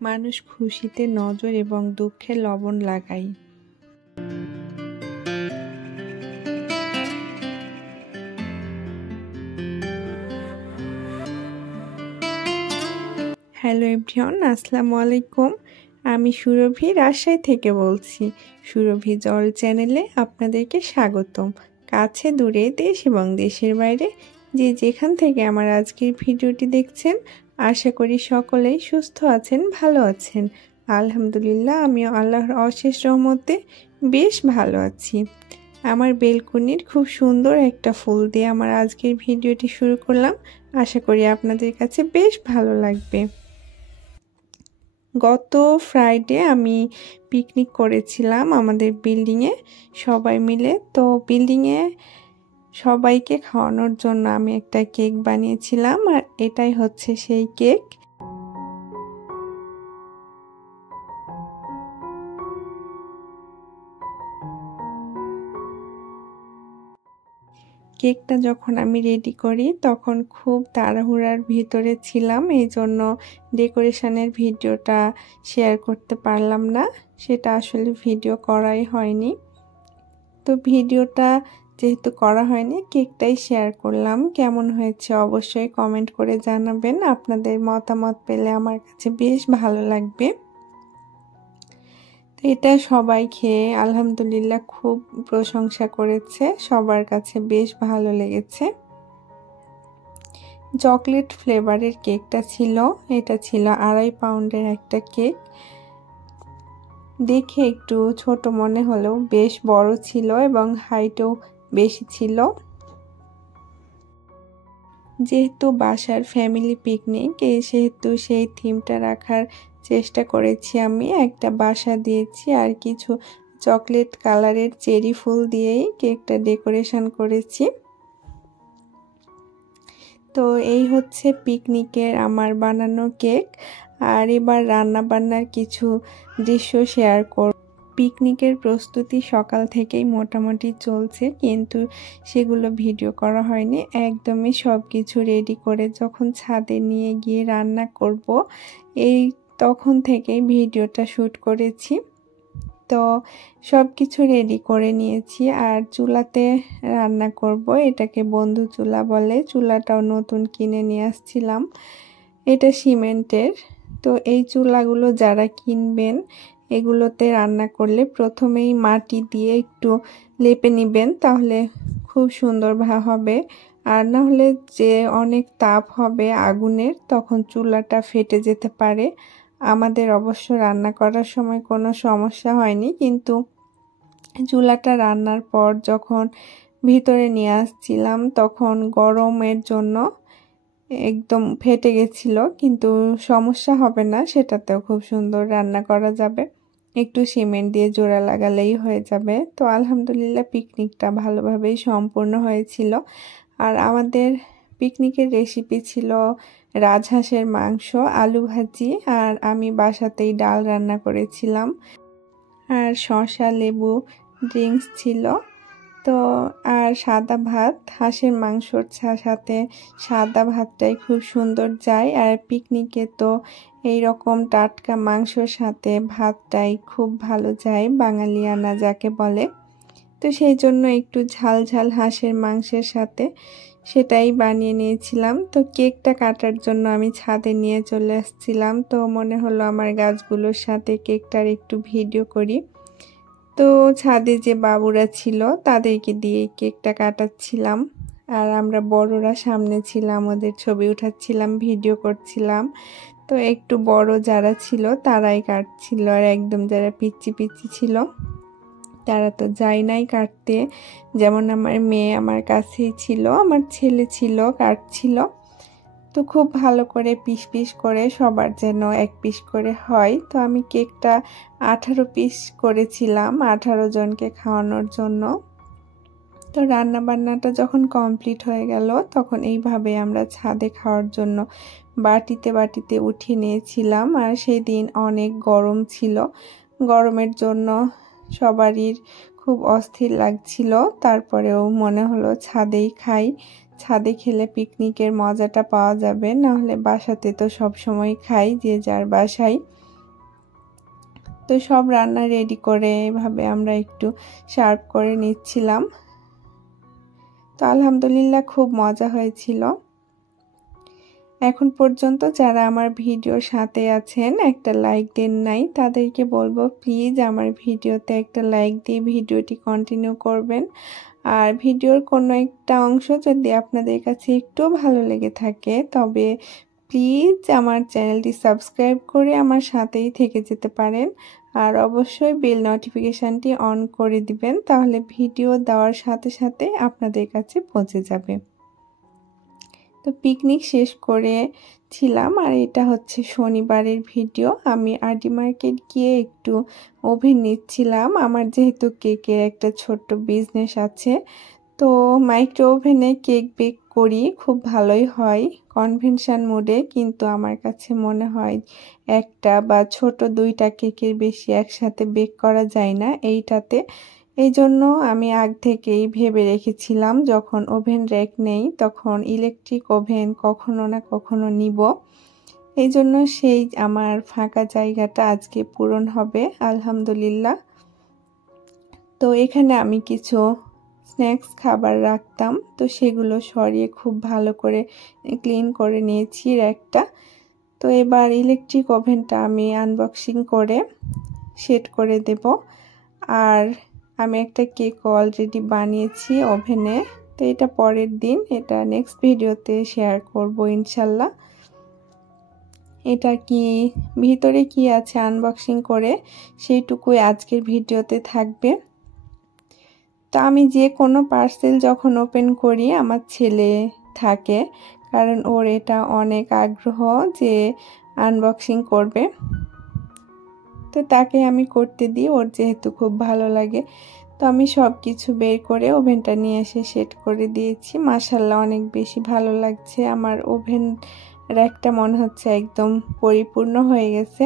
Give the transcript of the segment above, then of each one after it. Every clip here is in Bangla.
মানুষ খুশিতে নজর এবং দুঃখে লবণ লাগায়। হ্যালো এভরিওয়ান, আসসালামু আলাইকুম। আমি সুরভি রাজশাহী থেকে বলছি। সুরভি জল চ্যানেলে আপনাদেরকে স্বাগতম। কাছে দূরে, দেশ এবং দেশের বাইরে যে যেখান থেকে আমার আজকের ভিডিওটি দেখছেন, আশা করি সকলেই সুস্থ আছেন, ভালো আছেন। আলহামদুলিল্লাহ, আমিও আল্লাহর অশেষ রহমতে বেশ ভালো আছি। আমার বেলকনির খুব সুন্দর একটা ফুল দিয়ে আমার আজকের ভিডিওটি শুরু করলাম। আশা করি আপনাদের কাছে বেশ ভালো লাগবে। গত ফ্রাইডে আমি পিকনিক করেছিলাম আমাদের বিল্ডিংয়ে সবাই মিলে। তো বিল্ডিংয়ে সবাইকে খাওয়ানোর জন্য আমি একটা কেক বানিয়েছিলাম, আর এটাই হচ্ছে সেই কেক। কেকটা যখন আমি রেডি করি তখন খুব তাড়াহুড়ার ভিতরে ছিলাম, এই জন্য ডেকোরেশনের ভিডিওটা শেয়ার করতে পারলাম না। সেটা আসলে ভিডিও করাই হয়নি। তো ভিডিওটা যেহেতু করা হয়নি, কেকটাই শেয়ার করলাম। কেমন হয়েছে অবশ্যই কমেন্ট করে জানাবেন। আপনাদের মতামত পেলে আমার কাছে বেশ ভালো লাগবে। তো এটা সবাই খেয়ে আলহামদুলিল্লাহ খুব প্রশংসা করেছে, সবার কাছে বেশ ভালো লেগেছে। চকলেট ফ্লেভারের কেকটা ছিল, এটা ছিল 2.5 পাউন্ডের একটা কেক। দেখে একটু ছোট মনে হলেও বেশ বড় ছিল এবং হাইটও বেশি ছিল। যেহেতু বাসার ফ্যামিলি পিকনিক, সেহেতু সেই থিমটা রাখার চেষ্টা করেছি। আমি একটা বাসা দিয়েছি আর কিছু চকলেট কালারের চেরি ফুল দিয়েই কেকটা ডেকোরেশন করেছি। তো এই হচ্ছে পিকনিকের আমার বানানো কেক। আর এবার রান্না বান্নার কিছু দৃশ্য শেয়ার করব। পিকনিকের প্রস্তুতি সকাল থেকেই মোটামুটি চলছে, কিন্তু সেগুলো ভিডিও করা হয়নি। একদমই সব কিছু রেডি করে যখন ছাদে নিয়ে গিয়ে রান্না করব, এই তখন থেকেই ভিডিওটা শ্যুট করেছি। তো সব কিছু রেডি করে নিয়েছি আর চুলাতে রান্না করব। এটাকে বন্ধু চুলা বলে। চুলাটাও নতুন কিনে নিয়ে আসছিলাম। এটা সিমেন্টের। তো এই চুলাগুলো যারা কিনবেন, এগুলোতে রান্না করলে প্রথমেই মাটি দিয়ে একটু লেপে নেবেন, তাহলে খুব সুন্দর হবে। আর না হলে যে অনেক তাপ হবে আগুনের, তখন চুলাটা ফেটে যেতে পারে। আমাদের অবশ্য রান্না করার সময় কোনো সমস্যা হয়নি, কিন্তু চুলাটা রান্নার পর যখন ভিতরে নিয়ে আসছিলাম তখন গরমের জন্য একদম ফেটে গেছিল। কিন্তু সমস্যা হবে না, সেটাতেও খুব সুন্দর রান্না করা যাবে। একটু সিমেন্ট দিয়ে জোড়া লাগালেই হয়ে যাবে। তো আলহামদুলিল্লাহ পিকনিকটা ভালোভাবেই সম্পূর্ণ হয়েছিল। আর আমাদের পিকনিকের রেসিপি ছিল রাজহাঁসের মাংস, আলু ভাজি, আর আমি বাসাতেই ডাল রান্না করেছিলাম। আর শসা লেবু ড্রিঙ্কস ছিল। তো আর সাদা ভাত, হাঁসের মাংসর সাথে সাদা ভাতটাই খুব সুন্দর যায়। আর পিকনিকে তো এই রকম টাটকা মাংসর সাথে ভাতটাই খুব ভালো যায়, বাঙালিয়ানা যাকে বলে। তো সেই জন্য একটু ঝাল ঝাল হাঁসের মাংসের সাথে সেটাই বানিয়ে নিয়েছিলাম। তো কেকটা কাটার জন্য আমি ছাদে নিয়ে চলে আসছিলাম। তো মনে হলো আমার গাছগুলোর সাথে কেকটার একটু ভিডিও করি। তো ছাদে যে বাবুরা ছিল তাদেরকে দিয়ে কেকটা কাটাচ্ছিলাম। আর আমরা বড়রা সামনে ছিলাম, ওদের ছবি উঠাচ্ছিলাম, ভিডিও করছিলাম। তো একটু বড় যারা ছিল তারাই কাটছিল, আর একদম যারা পিচ্চি পিচ্চি ছিল তারা তো যায় নাই কাটতে। যেমন আমার মেয়ে আমার কাছেই ছিল, আমার ছেলে ছিল, কাটছিল। তো খুব ভালো করে পিস পিস করে সবার যেন এক পিস করে হয়। তো আমি কেকটা 18 পিস করেছিলাম 18 জনকে খাওয়ানোর জন্য। তো রান্না বান্নাটা যখন কমপ্লিট হয়ে গেল, তখন এইভাবে আমরা ছাদে খাওয়ার জন্য বাটিতে বাটিতে উঠিয়ে নিয়েছিলাম। আর সেই দিন অনেক গরম ছিল, গরমের জন্য সবারই খুব অস্থির লাগছিল। তারপরেও মনে হলো ছাদেই খাই, ছাদে খেলে পিকনিকের মজাটা পাওয়া যাবে। নাহলে বাসাতে তো সব সময় খাই যে যার বাসায়। তো সব রান্না রেডি করে এভাবে আমরা একটু সার্ভ করে নিচ্ছিলাম। তো আলহামদুলিল্লাহ খুব মজা হয়েছিল। এখন পর্যন্ত যারা আমার ভিডিওর সাথে আছেন একটা লাইক দেন নাই, তাদেরকে বলবো প্লিজ আমার ভিডিওতে একটা লাইক দিয়ে ভিডিওটি কন্টিনিউ করবেন। আর ভিডিওর কোনো একটা অংশ যদি আপনাদের কাছে একটু ভালো লেগে থাকে তবে প্লিজ আমার চ্যানেলটি সাবস্ক্রাইব করে আমার সাথেই থেকে যেতে পারেন। আর অবশ্যই বেল নোটিফিকেশানটি অন করে দিবেন, তাহলে ভিডিও দেওয়ার সাথে সাথে আপনাদের কাছে পৌঁছে যাবে। তো পিকনিক শেষ করেছিলাম আর এটা হচ্ছে শনিবারের ভিডিও। আমি আরডি মার্কেট গিয়ে একটু ওভেন নিচ্ছিলাম। আমার যেহেতু কেকের একটা ছোট্ট বিজনেস আছে, তো মাইক্রো ওভেনে কেক বেক করি, খুব ভালোই হয় কনভেনশন মোডে, কিন্তু আমার কাছে মনে হয় একটা বা ছোট দুইটা কেকের বেশি একসাথে বেক করা যায় না এইটাতে। এই জন্য আমি আগ থেকেই ভেবে রেখেছিলাম যখন ওভেন র্যাক নেই তখন ইলেকট্রিক ওভেন কখনো না কখনো নিব। এই জন্য সেই আমার ফাঁকা জায়গাটা আজকে পূরণ হবে আলহামদুলিল্লাহ। তো এখানে আমি কিছু স্ন্যাক্স খাবার রাখতাম, তো সেগুলো সরিয়ে খুব ভালো করে ক্লিন করে নিয়েছি র্যাকটা। তো এবার ইলেকট্রিক ওভেনটা আমি আনবক্সিং করে সেট করে দেব। আর আমি একটা কেক অলরেডি বানিয়েছি ওভেনে, তো এটা পরের দিন, এটা নেক্সট ভিডিওতে শেয়ার করব ইনশাল্লাহ। এটা কি ভিতরে কি আছে আনবক্সিং করে সেইটুকুই আজকের ভিডিওতে থাকবে। তো আমি যে কোনো পার্সেল যখন ওপেন করি আমার ছেলে থাকে, কারণ ওর এটা অনেক আগ্রহ যে আনবক্সিং করবে, তো তাকে আমি করতে দিই, ওর যেহেতু খুব ভালো লাগে। তো আমি সব কিছু বের করে ওভেনটা নিয়ে এসে সেট করে দিয়েছি। মাশাআল্লাহ অনেক বেশি ভালো লাগছে। আমার ওভেন র্যাকটা মনে হচ্ছে একদম পরিপূর্ণ হয়ে গেছে।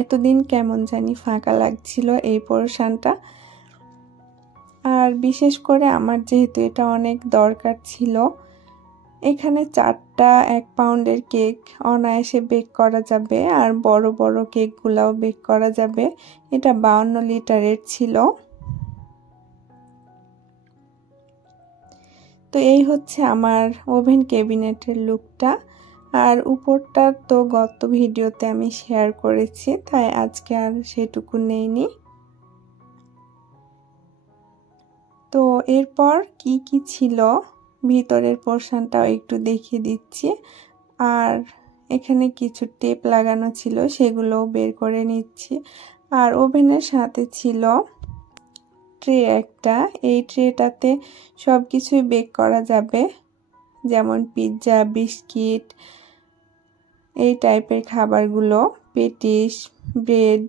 এতদিন কেমন জানি ফাঁকা লাগছিল এই পোরশনটা। আর বিশেষ করে আমার যেহেতু এটা অনেক দরকার ছিল, এখানে 4টা 1 পাউন্ডের কেক অনায়াসে বেক করা যাবে, আর বড় বড় কেকগুলাও বেক করা যাবে। এটা 52 লিটারের ছিল। তো এই হচ্ছে আমার ওভেন ক্যাবিনেটের লুকটা। আর উপরটা তো গত ভিডিওতে আমি শেয়ার করেছি, তাই আজকে আর সেটুকু নেইনি। তো এরপর কি কি ছিল ভিতরের পোরশনটাও একটু দেখিয়ে দিচ্ছি। আর এখানে কিছু টেপ লাগানো ছিল, সেগুলোও বের করে নিচ্ছি। আর ওভেনের সাথে ছিল ট্রে একটা, এই ট্রেটাতে সব কিছুই বেক করা যাবে, যেমন পিৎজা, বিস্কিট, এই টাইপের খাবারগুলো, পেটিস, ব্রেড।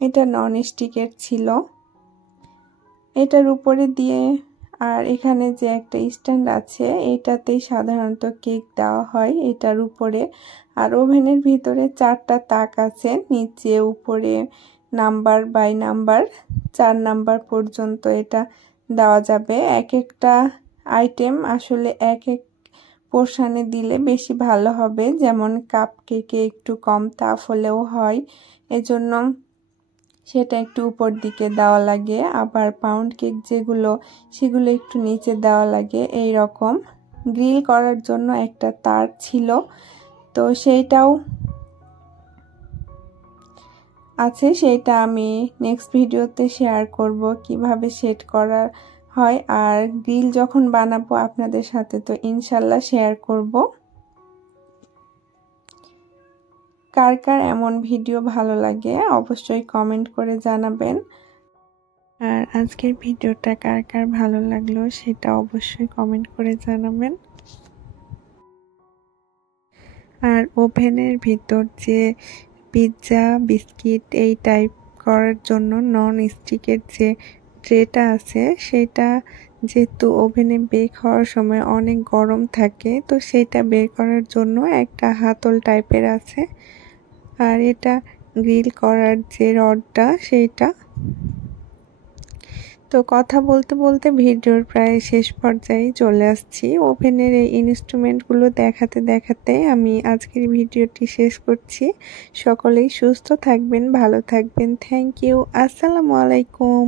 এটা নন স্টিকের ছিল। এটার উপরে দিয়ে, আর এখানে যে একটা স্ট্যান্ড আছে এটাতেই সাধারণত কেক দেওয়া হয় এটার উপরে। আর ওভেনের ভিতরে 4টা তাক আছে, নিচে উপরে নাম্বার বাই নাম্বার, 4 নাম্বার পর্যন্ত এটা দেওয়া যাবে। এক একটা আইটেম আসলে এক এক পোরশনে দিলে বেশি ভালো হবে, যেমন কাপ কেকে একটু কম তাপ হলেও হয়, এজন্য সেটা একটু উপর দিকে দেওয়া লাগে। আবার পাউন্ড কেক যেগুলো সেগুলো একটু নিচে দেওয়া লাগে। এই রকম গ্রিল করার জন্য একটা তার ছিল, তো সেইটাও আছে, সেইটা আমি নেক্সট ভিডিওতে শেয়ার করব কিভাবে সেট করা হয়। আর গ্রিল যখন বানাবো আপনাদের সাথে তো ইনশাল্লাহ শেয়ার করব। কার কার এমন ভিডিও ভালো লাগে অবশ্যই কমেন্ট করে জানাবেন। আর আজকের ভিডিওটা কার কার ভালো লাগলো সেটা অবশ্যই কমেন্ট করে জানাবেন। আর ওভেনের ভিতর যে পিৎজা, বিস্কিট এই টাইপ করার জন্য নন স্টিকের যে ট্রেটা আছে সেটা যেহেতু ওভেনে বেক হওয়ার সময় অনেক গরম থাকে, তো সেটা বের করার জন্য একটা হাতল টাইপের আছে। আর এটা গ্রিল করার যে রডটা সেইটা। তো তো কথা বলতে বলতে ভিডিওর প্রায় শেষ পর্যায়ে চলে আসছি। ওভেনের এই ইনস্ট্রুমেন্টগুলো দেখাতে দেখাতে আমি আজকের ভিডিওটি শেষ করছি। সকলেই সুস্থ থাকবেন, ভালো থাকবেন। Thank you. আসসালামু আলাইকুম।